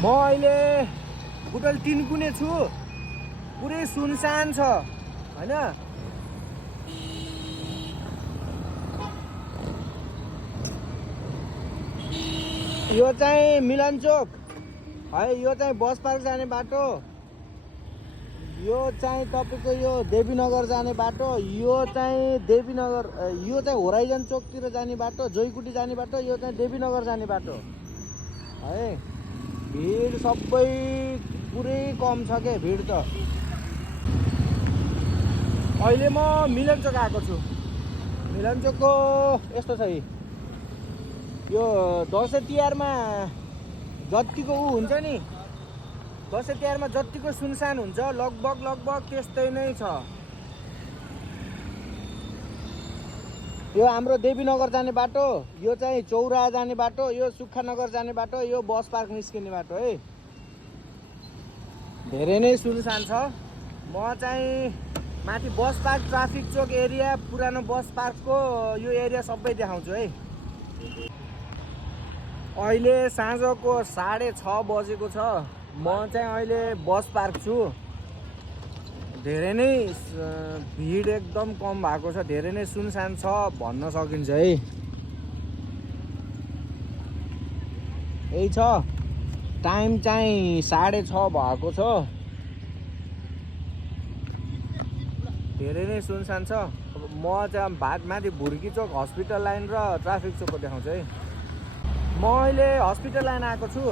म अहिले बुटल 3 कुने छु। पुरै सुनसान छ हैन। यो चाहिँ मिलन चोक है, यो चाहिँ बस पार्क जाने बाटो। यो चाहिँ तपाईको यो देवीनगर जाने बाटो। यो चाहिँ देवीनगर, यो चाहिँ होराइजन चोकतिर जाने बाटो, जोइकुटी जाने बाटो। यो चाहिँ देवीनगर जाने बाटो है। भिड सबै पुरै कम छ के भिड त। अहिले म मिलन चोक आएको छु। मिलन चोकको यस्तो छ यो दसैँ तिहारमा जतिको हुन्छ नि, दसैँ तिहारमा जतिको सुनसान हुन्छ लगभग त्यस्तै नै छ। यो हाम्रो देवीनगर जाने बाटो, यो चाहिँ चौरा जाने बाटो, यो सुक्खानगर जाने बाटो, यो बस पार्क निस्किने बाटो है। धेरै नै सुनसान छ। म चाहिँ माथि बस पार्क ट्राफिक चोक एरिया, पुरानो बस पार्कको यो एरिया सबै देखाउँछु है। अहिले साँझको 6:30 बजेको छ। म चाहिँ अहिले बस पार्क छु। धेरै नै भिड एकदम कम भएको छ, धेरै नै सुनसान छ भन्न सकिन्छ है। यही छ, टाइम चाहिँ 6:30 भएको छ। धेरै नै सुनसान छ। म चाहिँ माथि भुर्की चोक, हस्पिटल लाइन र ट्राफिक चोकको देखाउँछु है। म अहिले हस्पिटल लाइन आएको छु।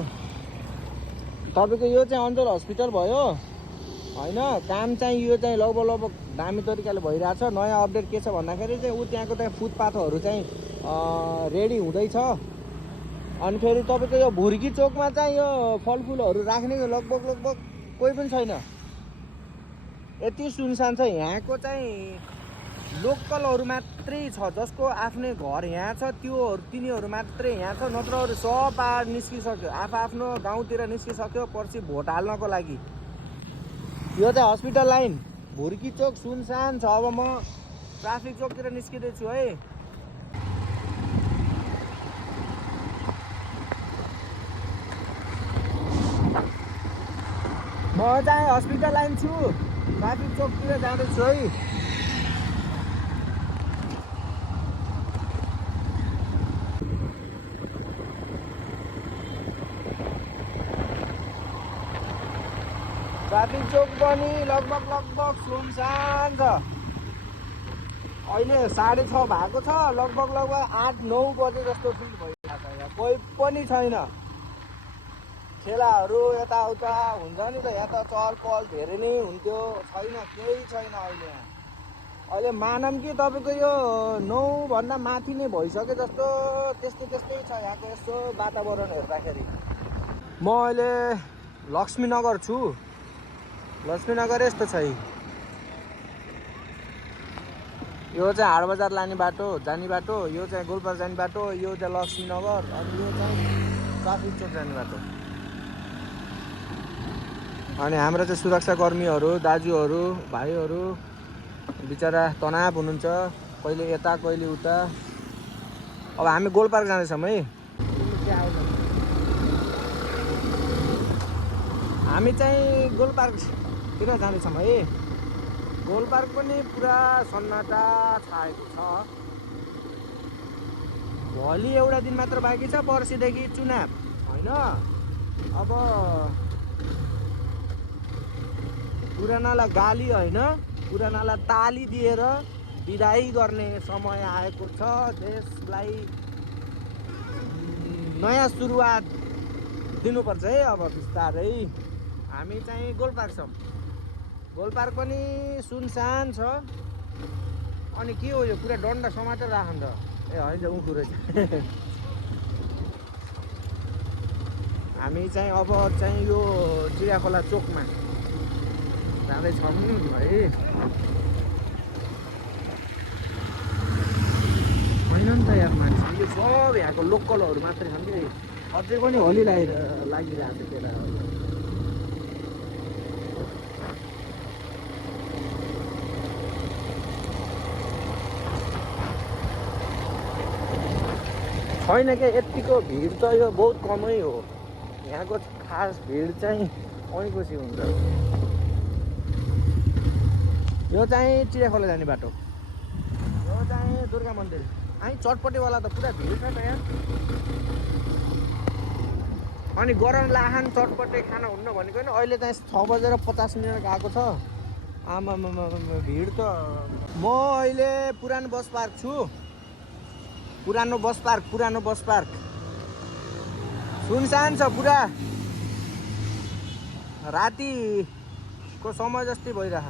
तपाईको यो चाहिँ अन्जल हस्पिटल भयो हैन। काम चाहिँ यो चाहिँ लगभग दामी तरिकाले भइरहेछ। नयाँ अपडेट के छ भन्दाखेरि चाहिँ त्यहाँको चाहिँ फुटपाथहरू चाहिँ रेडी हुँदैछ। अनि फेरि तपाईको यो भुर्की चोकमा चाहिँ यो फलफुलहरू राख्ने लगभग कोही पनि छैन। यति सुनसान छ। यहाँको चाहिँ लोकलहरू मात्रै छ, जसको आफ्नै घर यहाँ छ, तिनीहरू मात्रै यहाँ छ। नत्र अरू सब पाहाड निस्किसक्यो, आफ्नो गाउँतिर निस्किसक्यो पर्सि भोट हाल्नको लागि। यो चाहिँ हस्पिटल लाइन, भुर्की चोक सुनसान छ। अब म ट्राफिक चोकतिर निस्किँदैछु है। म चाहिँ हस्पिटल लाइन छु, ट्राफिक चोकतिर जाँदैछु है। ट्राफिक चोक पनि लगभग सुनसान छ। अहिले 6:30 भएको छ। लगभग 8-9 बजे जस्तो फिल भइरहेको छ। यहाँ कोही पनि छैन। ठेलाहरू यताउता हुन्छ नि त, यहाँ त चहल पहल धेरै नै हुन्थ्यो, छैन, केही छैन अहिले यहाँ। अहिले मानम कि तपाईँको यो 9 भन्दा माथि नै भइसक्यो जस्तो, त्यस्तै छ यहाँको यस्तो वातावरण हेर्दाखेरि। म अहिले लक्ष्मीनगर छु। लक्ष्मीनगर यस्तो छ। यो चाहिँ हाटबजार जाने बाटो, यो चाहिँ गोलपार जाने बाटो, यो चाहिँ लक्ष्मीनगर, अनि यो चाहिँ ट्राफिक चोक जाने बाटो। अनि हाम्रो चाहिँ सुरक्षाकर्मीहरू, दाजुहरू, भाइहरू बिचरा तनाव हुनुहुन्छ, कहिले यता कहिले उता। अब हामी गोलपार्क जाँदैछौँ है। हामी चाहिँ गोलपार्कतिर जाँदैछौँ है। गोलपार्क पनि पुरा सन्नाटा छाएको छ। भोलि एउटा दिन मात्र बाँकी छ, पर्सिदेखि चुनाव होइन। अब पुरानालाई गाली होइन, पुरानालाई ताली दिएर बिदाई गर्ने समय आएको छ। देशलाई नयाँ सुरुवात दिनुपर्छ है। अब बिस्तारै हामी चाहिँ गोलपार्क छौँ। गोलपार्क पनि सुनसान छ। अनि के हो यो पुरा डन्डा समातेर राख्नु त? ए होइन, उखु रहेछ। हामी चाहिँ अब चाहिँ यो चिडियाखोला चोकमा जाँदैछौँ है। होइन नि त यार मान्छे, यो सब यहाँको लोकलहरू मात्रै छन् कि। अझै पनि होली लागिरहेको छ त्यसलाई। छैन क्या यतिको भिड त, यो बहुत कमै हो। यहाँको खास भिड चाहिँ ऐपछि हुन्छ। यो चाहिँ चिडियाखोला जाने बाटो, यो चाहिँ दुर्गा मन्दिर। अनि चटपटेवाला त पुरा भिड छ त यहाँ। अनि गरम लाहान चटपटे खाना हुन्न भनेको होइन। अहिले चाहिँ 6:50 गएको छ। आमामामा भिड त। म अहिले पुरानो बस पार्क छु। पुरानो बस पार्क सुनसान छ पुरा। रातिको समय जस्तै भइरह।